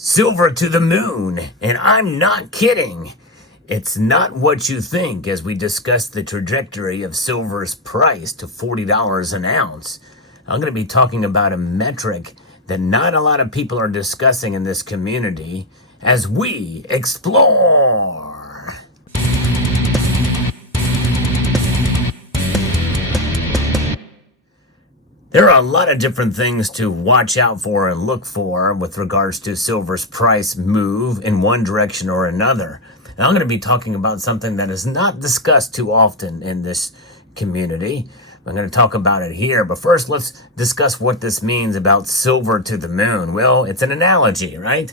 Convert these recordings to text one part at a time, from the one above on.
Silver to the moon, and I'm not kidding. It's not what you think as we discuss the trajectory of silver's price to $40 an ounce. I'm going to be talking about a metric that not a lot of people are discussing in this community as we explore. There are a lot of different things to watch out for and look for with regards to silver's price move in one direction or another. And I'm going to be talking about something that is not discussed too often in this community. I'm going to talk about it here, but first let's discuss what this means about silver to the moon. Well, it's an analogy, right?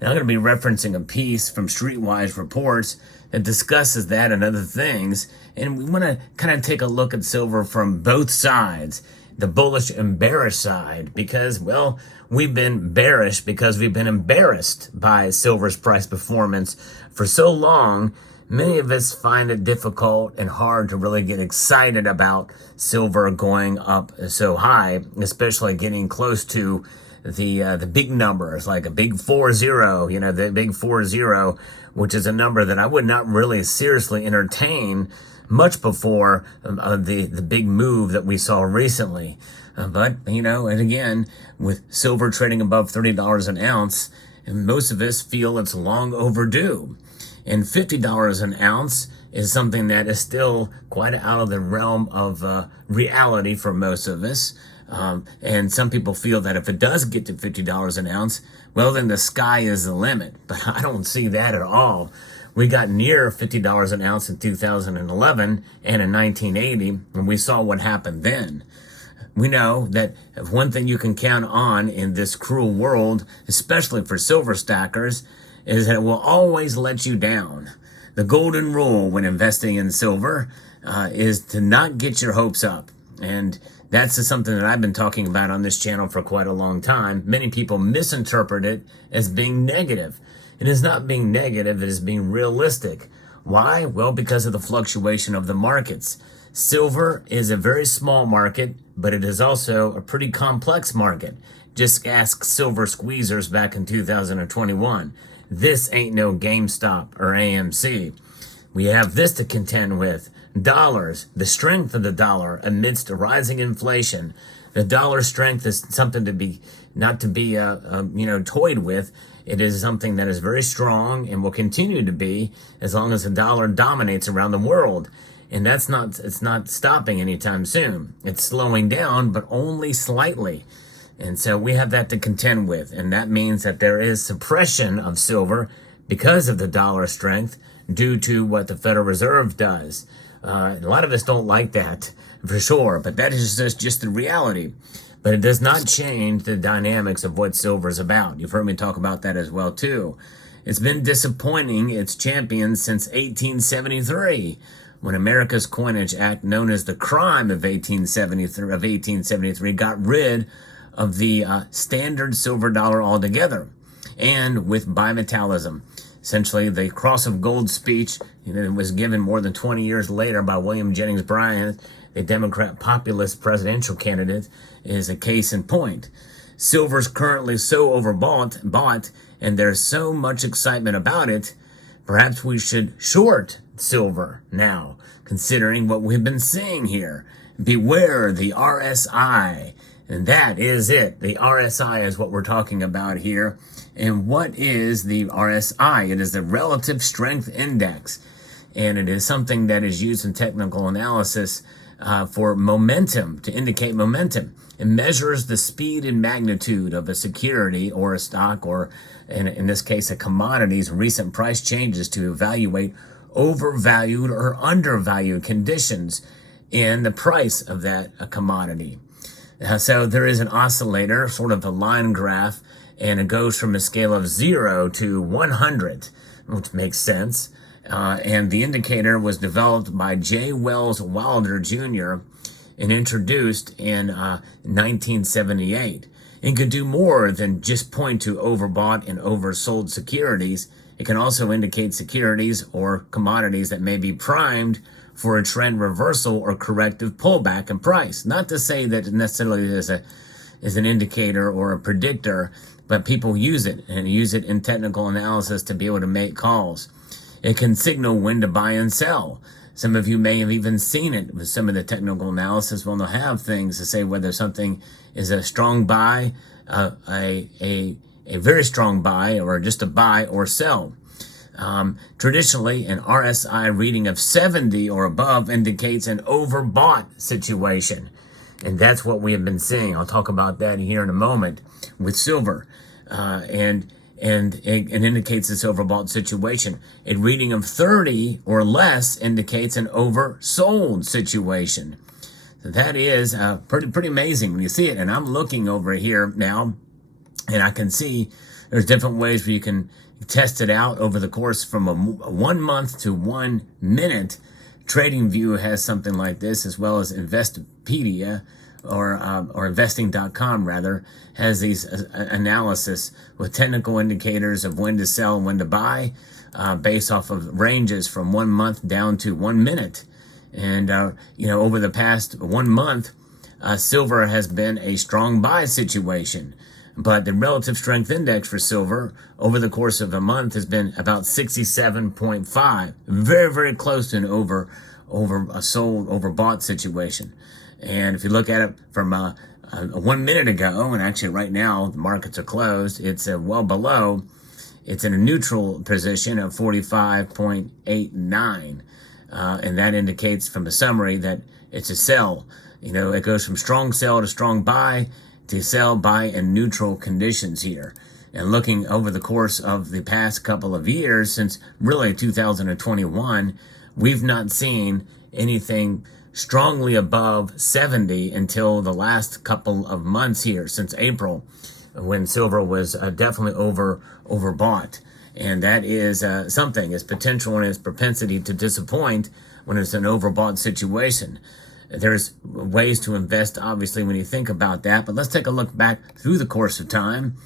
And I'm going to be referencing a piece from Streetwise Reports that discusses that and other things. And we want to kind of take a look at silver from both sides. The bullish and bearish side, because, well, we've been bearish because we've been embarrassed by silver's price performance for so long. Many of us find it difficult and hard to really get excited about silver going up so high, especially getting close to the big numbers, like a big 40, the big 40, which is a number that I would not really seriously entertain much before the big move that we saw recently. But, and again, with silver trading above $30 an ounce, and most of us feel it's long overdue. And $50 an ounce is something that is still quite out of the realm of reality for most of us. And some people feel that if it does get to $50 an ounce, well, then the sky is the limit. But I don't see that at all. We got near $50 an ounce in 2011 and in 1980, and we saw what happened then. We know that if one thing you can count on in this cruel world, especially for silver stackers, is that it will always let you down. The golden rule when investing in silver is to not get your hopes up. And that's something that I've been talking about on this channel for quite a long time. Many people misinterpret it as being negative. It is not being negative, it is being realistic. Why? Well, because of the fluctuation of the markets. Silver is a very small market, but it is also a pretty complex market. Just ask silver squeezers back in 2021. This ain't no GameStop or AMC. We have this to contend with. Dollars, the strength of the dollar amidst rising inflation. The dollar strength is something to be, not to be, toyed with. It is something that is very strong and will continue to be as long as the dollar dominates around the world. And it's not stopping anytime soon. It's slowing down, but only slightly. And so we have that to contend with. And that means that there is suppression of silver because of the dollar strength due to what the Federal Reserve does. A lot of us don't like that, for sure, but that is just the reality. But it does not change the dynamics of what silver is about. You've heard me talk about that as well, too. It's been disappointing its champions since 1873, when America's Coinage Act, known as the crime of 1873, got rid of the standard silver dollar altogether, and with bimetallism. Essentially, the Cross of Gold speech was given more than 20 years later by William Jennings Bryan, the Democrat populist presidential candidate, is a case in point. Silver's currently so overbought, and there's so much excitement about it, perhaps we should short silver now, considering what we've been seeing here. Beware the RSI. And that is it. The RSI is what we're talking about here. And what is the RSI? It is the Relative Strength Index. And it is something that is used in technical analysis for momentum, to indicate momentum. It measures the speed and magnitude of a security or a stock, or in this case, a commodity's recent price changes to evaluate overvalued or undervalued conditions in the price of that commodity. So there is an oscillator, sort of a line graph, and it goes from a scale of 0 to 100, which makes sense. And the indicator was developed by J. Wells Wilder Jr. and introduced in 1978. It could do more than just point to overbought and oversold securities. It can also indicate securities or commodities that may be primed for a trend reversal or corrective pullback in price. Not to say that it necessarily is an indicator or a predictor but people use it and use it in technical analysis to be able to make calls. It can signal when to buy and sell. Some of you may have even seen it with some of the technical analysis when they'll have things to say whether something is a strong buy, a very strong buy, or just a buy or sell. Traditionally, an RSI reading of 70 or above indicates an overbought situation. And that's what we have been seeing. I'll talk about that here in a moment with silver. And it indicates this overbought situation. A reading of 30 or less indicates an oversold situation. So that is pretty amazing when you see it. And I'm looking over here now, and I can see there's different ways where you can test it out over the course from a 1 month to 1 minute. TradingView has something like this, as well as Investopedia or investing.com rather, has these analysis with technical indicators of when to sell and when to buy, based off of ranges from 1 month down to 1 minute. And, over the past 1 month, silver has been a strong buy situation. But the relative strength index for silver over the course of a month has been about 67.5. Very, very close to an overbought situation. And if you look at it from 1 minute ago, and actually right now the markets are closed, it's well below. It's in a neutral position of 45.89. And that indicates from a summary that it's a sell. It goes from strong sell to strong buy to sell, buy, and neutral conditions here. And looking over the course of the past couple of years, since really 2021, we've not seen anything strongly above 70 until the last couple of months here, since April, when silver was definitely overbought. And that is something. Its potential and its propensity to disappoint when it's an overbought situation. There's ways to invest, obviously, when you think about that. But let's take a look back through the course of time.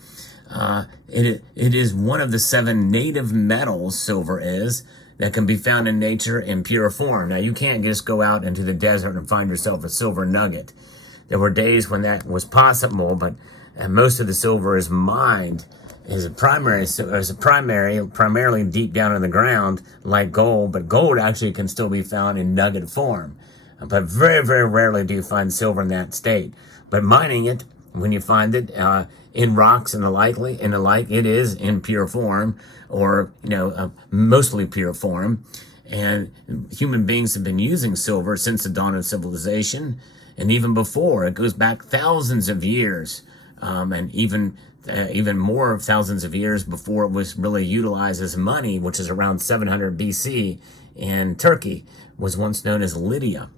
It is one of the 7 native metals, silver is, that can be found in nature in pure form. Now, you can't just go out into the desert and find yourself a silver nugget. There were days when that was possible, but most of the silver is mined primarily deep down in the ground, like gold. But gold actually can still be found in nugget form. But very, very rarely do you find silver in that state. But mining it, when you find it in rocks and the like, it is in pure form, or mostly pure form. And human beings have been using silver since the dawn of civilization, and even before. It goes back thousands of years, and even more thousands of years before it was really utilized as money, which is around 700 BC in Turkey, was once known as Lydia.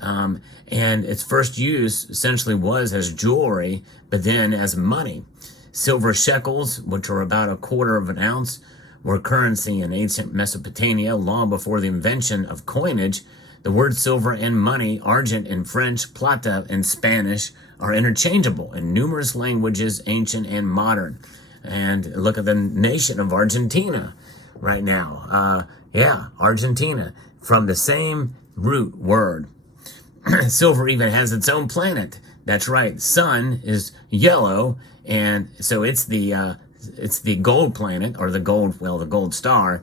And its first use essentially was as jewelry, but then as money. Silver shekels, which are about 1/4 of an ounce, were currency in ancient Mesopotamia long before the invention of coinage. The words silver and money, argent in French, plata in Spanish, are interchangeable in numerous languages, ancient and modern. And look at the nation of Argentina right now. Argentina, from the same root word. Silver even has its own planet. That's right. Sun is yellow, and so it's the gold planet, or the gold star,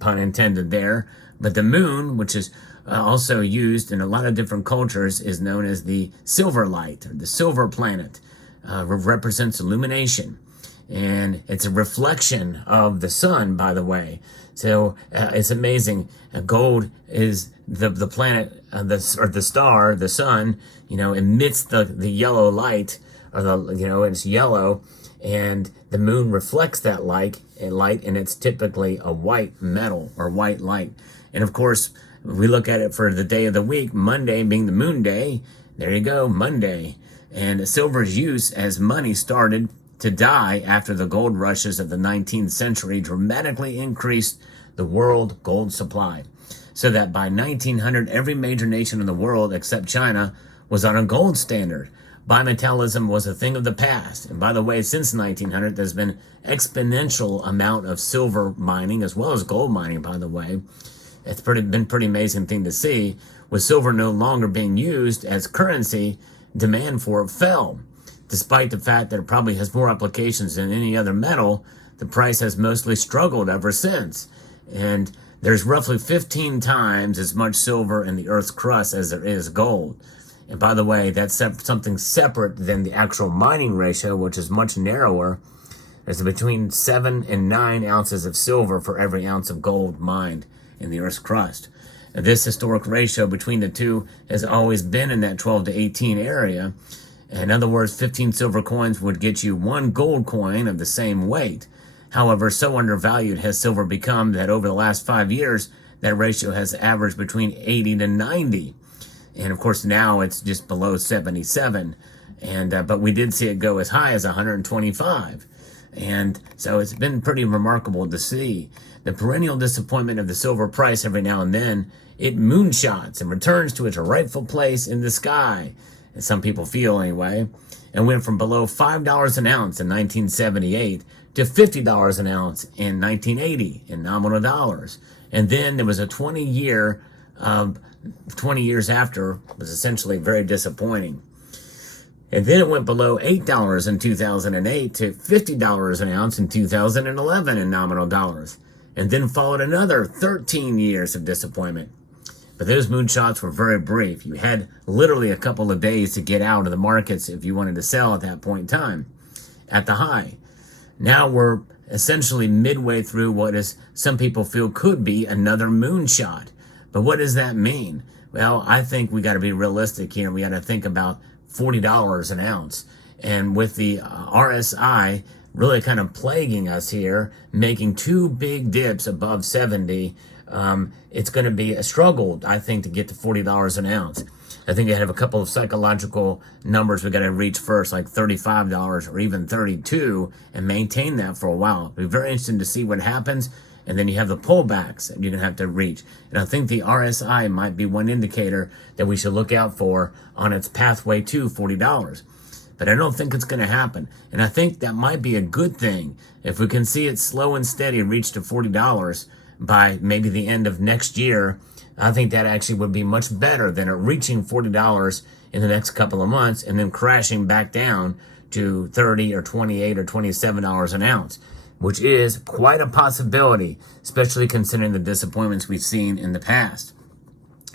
pun intended there. But the moon, which is also used in a lot of different cultures, is known as the silver light, or the silver planet. Represents illumination, and it's a reflection of the sun, by the way. So it's amazing. Gold is the planet, or the star, the sun, emits the yellow light, or it's yellow, and the moon reflects that light, and it's typically a white metal or white light. And of course, we look at it for the day of the week, Monday being the moon day. There you go, Monday. And silver's use as money started to die after the gold rushes of the 19th century dramatically increased the world gold supply, so that by 1900, every major nation in the world except China was on a gold standard. Bimetallism was a thing of the past. And by the way, since 1900, there's been exponential amount of silver mining as well as gold mining, by the way. It's been pretty amazing thing to see. With silver no longer being used as currency, demand for it fell. Despite the fact that it probably has more applications than any other metal, the price has mostly struggled ever since. And there's roughly 15 times as much silver in the Earth's crust as there is gold. And by the way, that's something separate than the actual mining ratio, which is much narrower. There's between 7 and 9 ounces of silver for every ounce of gold mined in the Earth's crust. And this historic ratio between the two has always been in that 12 to 18 area. In other words, 15 silver coins would get you 1 gold coin of the same weight. However, so undervalued has silver become that over the last 5 years, that ratio has averaged between 80 to 90. And of course, now it's just below 77. But we did see it go as high as 125. And so it's been pretty remarkable to see. The perennial disappointment of the silver price every now and then, it moonshots and returns to its rightful place in the sky, as some people feel anyway, and went from below $5 an ounce in 1978 to $50 an ounce in 1980 in nominal dollars. And then there was a 20 years after was essentially very disappointing. And then it went below $8 in 2008 to $50 an ounce in 2011 in nominal dollars. And then followed another 13 years of disappointment. But those moonshots were very brief. You had literally a couple of days to get out of the markets if you wanted to sell at that point in time, at the high. Now we're essentially midway through what is some people feel could be another moonshot. But what does that mean? Well, I think we got to be realistic here. We got to think about $40 an ounce. And with the RSI really kind of plaguing us here, making 2 big dips above 70, it's going to be a struggle, I think, to get to $40 an ounce. I think they have a couple of psychological numbers we got to reach first, like $35 or even $32, and maintain that for a while. It'll be very interesting to see what happens. And then you have the pullbacks that you're going to have to reach. And I think the RSI might be one indicator that we should look out for on its pathway to $40. But I don't think it's going to happen. And I think that might be a good thing. If we can see it slow and steady reach to $40 by maybe the end of next year, I think that actually would be much better than it reaching $40 in the next couple of months and then crashing back down to $30 or $28 or $27 an ounce, which is quite a possibility, especially considering the disappointments we've seen in the past.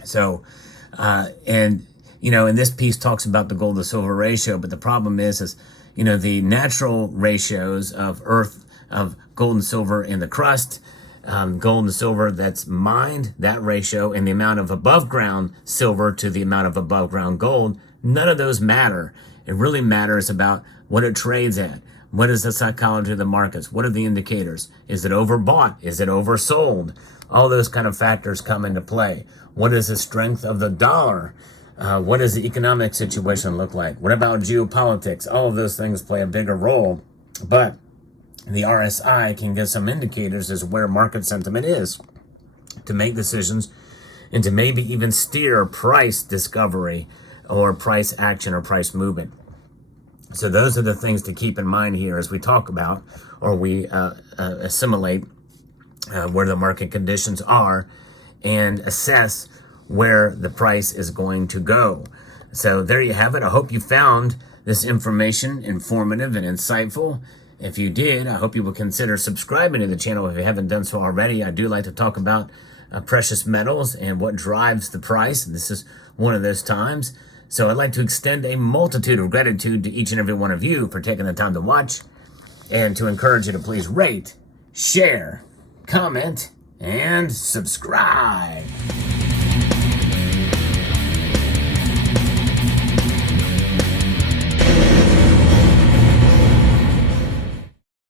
So, and this piece talks about the gold to silver ratio, but the problem is the natural ratios of gold and silver in the crust, gold and silver that's mined, that ratio, and the amount of above ground silver to the amount of above ground gold, none of those matter. It really matters about what it trades at. What is the psychology of the markets? What are the indicators? Is it overbought? Is it oversold? All those kind of factors come into play. What is the strength of the dollar? What does the economic situation look like? What about geopolitics? All of those things play a bigger role. But the RSI can give some indicators as where market sentiment is to make decisions and to maybe even steer price discovery or price action or price movement. So those are the things to keep in mind here as we talk about or we assimilate where the market conditions are and assess where the price is going to go. So there you have it. I hope you found this information informative and insightful. If you did, I hope you will consider subscribing to the channel if you haven't done so already. I do like to talk about precious metals and what drives the price. This is one of those times. So I'd like to extend a multitude of gratitude to each and every one of you for taking the time to watch and to encourage you to please rate, share, comment, and subscribe.